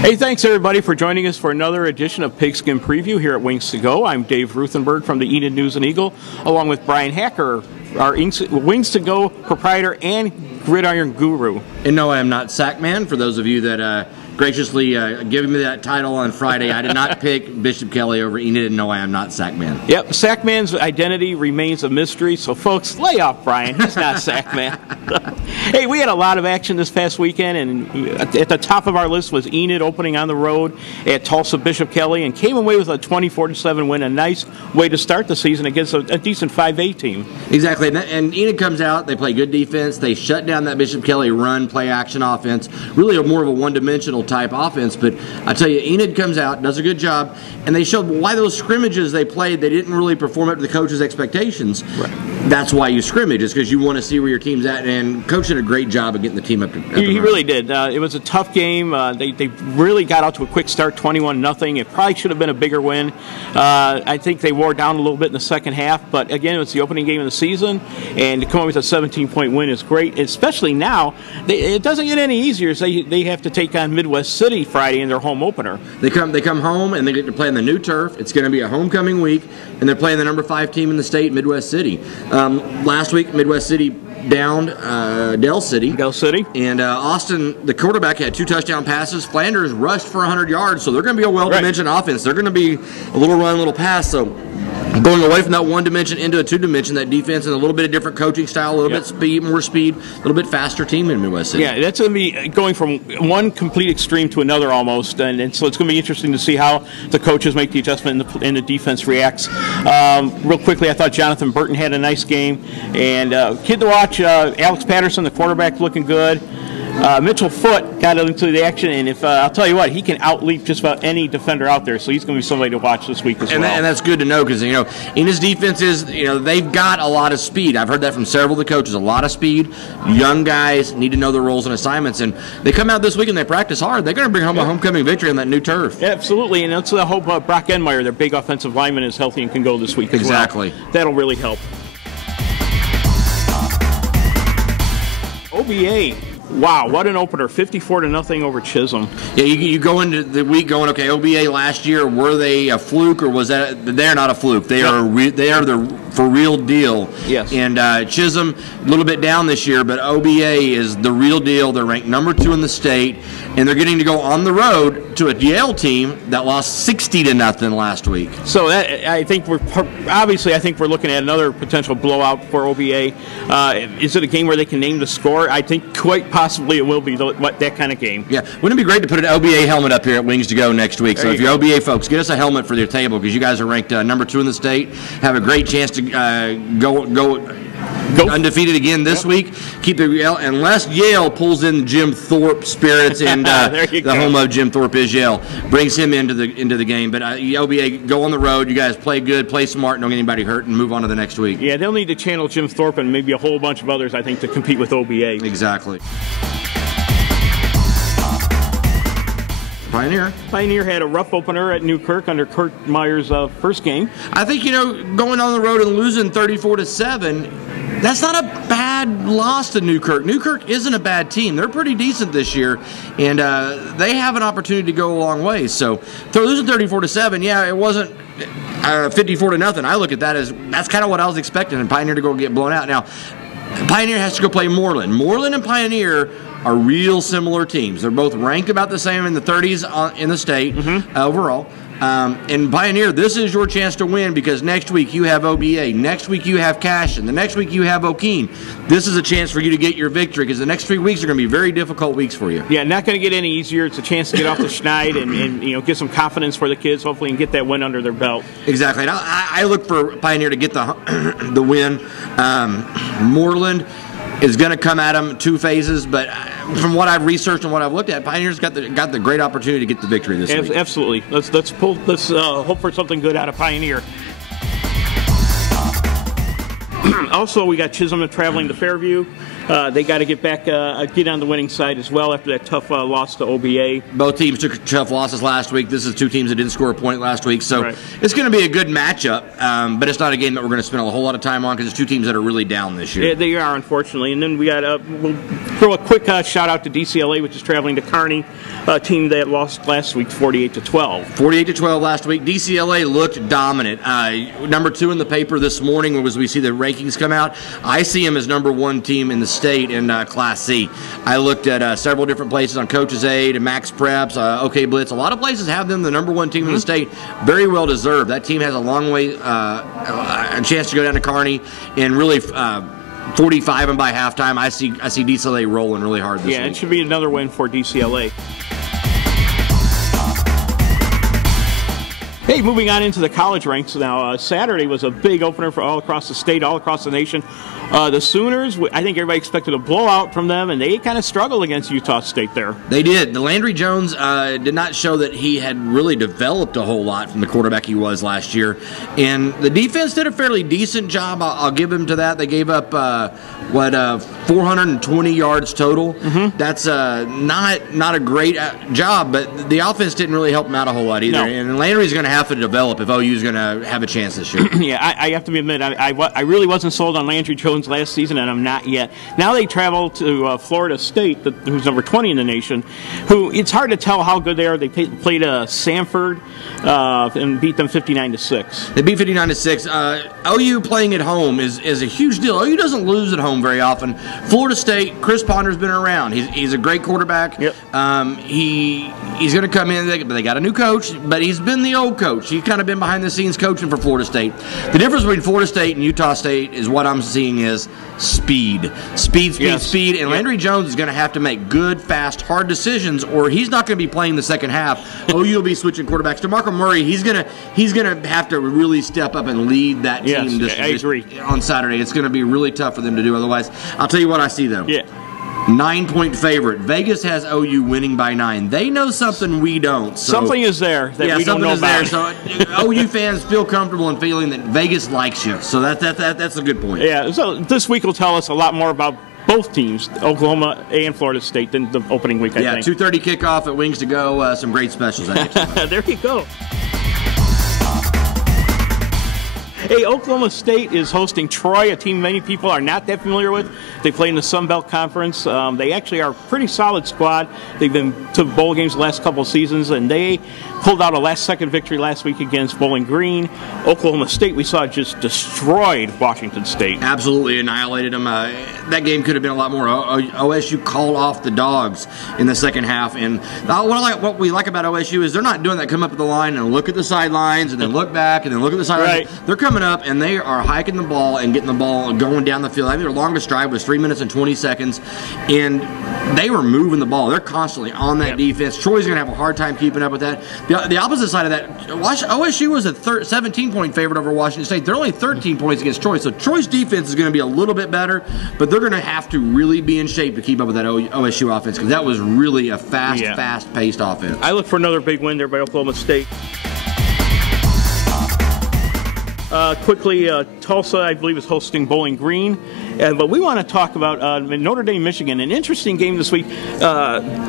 Hey, thanks everybody for joining us for another edition of Pigskin Preview here at Wings to Go. I'm Dave Ruthenberg from the Enid News and Eagle, along with Brian Hacker, our Wings to Go proprietor and gridiron guru. And no, I am not Sackman. For those of you that graciously giving me that title on Friday, I did not pick Bishop Kelly over Enid, and no, I am not Sackman. Yep, Sackman's identity remains a mystery, so folks, lay off Brian. He's not Sackman. Hey, we had a lot of action this past weekend, and at the top of our list was Enid opening on the road at Tulsa Bishop Kelly and came away with a 24-7 win, a nice way to start the season against a decent 5A team. Exactly, and Enid comes out, they play good defense, they shut down that Bishop Kelly run, play action offense, really more of a one-dimensional type offense, but I tell you, Enid comes out, does a good job, and they showed why those scrimmages they played, they didn't really perform up to the coach's expectations. Right. That's why you scrimmage, is because you want to see where your team's at, and Coach did a great job of getting the team up to He really did. It was a tough game. They really got out to a quick start, 21-0. It probably should have been a bigger win. I think they wore down a little bit in the second half, but again, it was the opening game of the season, and to come up with a 17-point win is great, especially now. It doesn't get any easier. They have to take on Midwest City Friday in their home opener. They come home, and they get to play on the new turf. It's going to be a homecoming week, and they're playing the number 5 team in the state, Midwest City. Last week, Midwest City downed Del City. And Austin, the quarterback, had 2 touchdown passes. Flanders rushed for 100 yards, so they're going to be a well-dimensioned offense. They're going to be a little run, a little pass. So going away from that one dimension into a 2-dimension, that defense, and a little bit of different coaching style, a little bit speed, more speed, a little bit faster team in Midwest City. Yeah, that's going to be going from one complete extreme to another almost, and so it's going to be interesting to see how the coaches make the adjustment and the defense reacts. Real quickly, I thought Jonathan Burton had a nice game, and kid to watch, Alex Patterson, the quarterback, looking good. Mitchell Foote got into the action, and I'll tell you what, he can outleap just about any defender out there, so he's going to be somebody to watch this week as well. And that's good to know, because, in his defense they've got a lot of speed. I've heard that from several of the coaches, a lot of speed. Young guys need to know their roles and assignments, and they come out this week and they practice hard. They're going to bring home a homecoming victory on that new turf. Yeah, absolutely, and that's the hope Brock Enmeyer, their big offensive lineman, is healthy and can go this week as well. Exactly. That'll really help. OBA. Wow, what an opener, 54-0 over Chisholm. Yeah, you go into the week going, okay, OBA last year, were they a fluke, or was that? They're not a fluke. They are the for real deal. Yes. And Chisholm, a little bit down this year, but OBA is the real deal. They're ranked number 2 in the state, and they're getting to go on the road to a Yale team that lost 60-0 last week. So I think we're looking at another potential blowout for OBA. Is it a game where they can name the score? I think quite possibly it will be that kind of game. Yeah, wouldn't it be great to put an OBA helmet up here at Wings to Go next week? So if you're OBA folks, get us a helmet for your table, because you guys are ranked number 2 in the state. Have a great chance to go undefeated again this week. Keep the unless Yale pulls in Jim Thorpe spirits, and the home of Jim Thorpe is Yale, brings him into the game. But OBA, go on the road. You guys play good, play smart, don't get anybody hurt, and move on to the next week. Yeah, they'll need to channel Jim Thorpe and maybe a whole bunch of others, I think, to compete with OBA. Exactly. Pioneer had a rough opener at Newkirk under Kurt Meyer's first game. I think, going on the road and losing 34-7, that's not a bad loss to Newkirk. Newkirk isn't a bad team. They're pretty decent this year, and they have an opportunity to go a long way. So, losing 34-7, yeah, it wasn't 54-0. I look at that as that's kind of what I was expecting, and Pioneer to go get blown out. Now, Pioneer has to go play Moreland. Moreland and Pioneer are real similar teams. They're both ranked about the same in the 30s in the state overall. And Pioneer, this is your chance to win, because next week you have OBA. Next week you have Cashin. The next week you have O'Keene. This is a chance for you to get your victory, because the next 3 weeks are going to be very difficult weeks for you. Yeah, not going to get any easier. It's a chance to get off the schneid and get some confidence for the kids, hopefully, and get that win under their belt. Exactly. And I look for Pioneer to get the win. Moreland is going to come at them 2 phases, but from what I've researched and what I've looked at, Pioneer's got the great opportunity to get the victory this week. Absolutely. Let's hope for something good out of Pioneer. Also, we got Chisholm traveling to Fairview. They got to get back, get on the winning side as well after that tough loss to OBA. Both teams took tough losses last week. This is two teams that didn't score a point last week, so it's going to be a good matchup. But it's not a game that we're going to spend a whole lot of time on because it's two teams that are really down this year. Yeah, they are, unfortunately. And then we got we'll throw a quick shout out to DCLA, which is traveling to Kearney, a team that lost last week 48-12. 48-12 last week. DCLA looked dominant. Number 2 in the paper this morning as we see the rankings come out. I see them as number 1 team in the state in Class C. I looked at several different places on Coach's Aid and Max Preps, OK Blitz. A lot of places have them the number 1 team in the state. Very well deserved. That team has a long way, a chance to go down to Kearney and really 45 and by halftime. I see DCLA rolling really hard this week. Yeah, it should be another win for DCLA. Hey, moving on into the college ranks now. Saturday was a big opener for all across the state, all across the nation. The Sooners, I think everybody expected a blowout from them, and they kind of struggled against Utah State there. They did. The Landry Jones did not show that he had really developed a whole lot from the quarterback he was last year. And the defense did a fairly decent job. I'll give him to that. They gave up, 420 yards total. That's not a great job, but the offense didn't really help him out a whole lot either. No. And Landry's going to have to develop if OU's going to have a chance this year. Yeah, I have to admit, I really wasn't sold on Landry Jones last season, and I'm not yet. Now they travel to Florida State, who's number 20 in the nation, who it's hard to tell how good they are. They played Samford and beat them 59-6. They beat 59-6. OU playing at home is a huge deal. OU doesn't lose at home very often. Florida State, Chris Ponder's been around. He's a great quarterback. Yep. He's going to come in. They got a new coach, but he's been the old coach. He's kind of been behind the scenes coaching for Florida State. The difference between Florida State and Utah State is what I'm seeing is speed. Speed. And Landry Jones is going to have to make good, fast, hard decisions, or he's not going to be playing the second half. OU will be switching quarterbacks. DeMarco Murray, he's going to have to really step up and lead that team I agree. On Saturday. It's going to be really tough for them to do otherwise. I'll tell you what I see, though. Yeah. 9-point favorite. Vegas has OU winning by 9. They know something we don't. So. Something is there that we don't know about. So OU fans feel comfortable in feeling that Vegas likes you. So that's a good point. Yeah. So this week will tell us a lot more about both teams, Oklahoma and Florida State, than the opening week. I think. 2:30 kickoff at Wings to Go. Some great specials. There you go. Hey, Oklahoma State is hosting Troy, a team many people are not that familiar with. They play in the Sun Belt Conference. They actually are a pretty solid squad. They've been to bowl games the last couple of seasons, and they pulled out a last-second victory last week against Bowling Green. Oklahoma State, we saw, just destroyed Washington State. Absolutely annihilated them. That game could have been a lot more. OSU called off the Dogs in the second half. And what we like about OSU is they're not doing that come up at the line and look at the sidelines and then look back and then look at the sidelines. Right. They're coming up and they are hiking the ball and getting the ball going down the field. I think their longest drive was 3 minutes and 20 seconds. And they were moving the ball. They're constantly on that defense. Troy's going to have a hard time keeping up with that. The opposite side of that, OSU was a 17-point favorite over Washington State. They're only 13 points against Troy. So Troy's defense is going to be a little bit better, but they're going to have to really be in shape to keep up with that OSU offense because that was really a fast-paced offense. I look for another big win there by Oklahoma State. Quickly, Tulsa, I believe, is hosting Bowling Green. But we want to talk about Notre Dame, Michigan. An interesting game this week.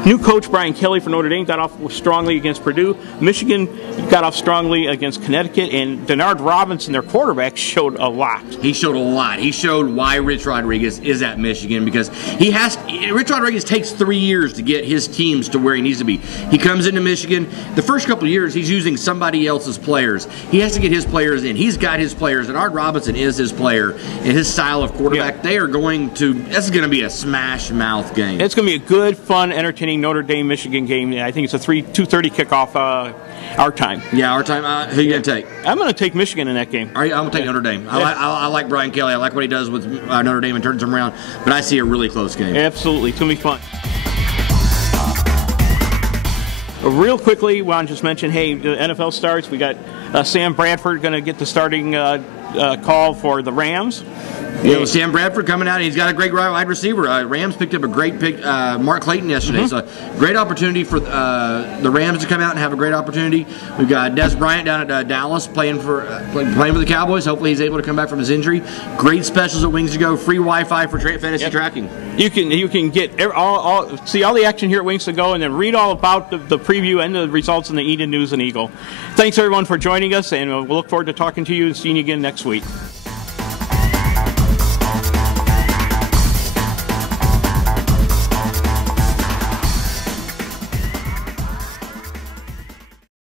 New coach Brian Kelly for Notre Dame got off strongly against Purdue. Michigan got off strongly against Connecticut. And Denard Robinson, their quarterback, showed a lot. He showed a lot. He showed why Rich Rodriguez is at Michigan because Rich Rodriguez takes 3 years to get his teams to where he needs to be. He comes into Michigan. The first couple of years, he's using somebody else's players. He has to get his players in. He's got his players. Denard Robinson is his player. And his style of quarterback, this is going to be a smash mouth game. It's going to be a good, fun, entertaining Notre Dame, Michigan game. I think it's a 2:30 kickoff our time. Yeah, our time. Who are you going to take? I'm going to take Michigan in that game. All right, I'm going to take Notre Dame. I like Brian Kelly. I like what he does with Notre Dame and turns them around. But I see a really close game. Absolutely. It's going to be fun. Real quickly, I want to just mention, hey, the NFL starts. We got Sam Bradford going to get the starting call for the Rams. Yeah, Sam Bradford coming out, and he's got a great wide receiver. Rams picked up a great pick, Mark Clayton, yesterday. So, great opportunity for the Rams to come out and have a great opportunity. We've got Des Bryant down at Dallas playing for the Cowboys. Hopefully, he's able to come back from his injury. Great specials at Wings to Go. Free Wi-Fi for fantasy tracking. You can get see all the action here at Wings to Go, and then read all about the preview and the results in the Eden News and Eagle. Thanks everyone for joining us, and we'll look forward to talking to you and seeing you again next week.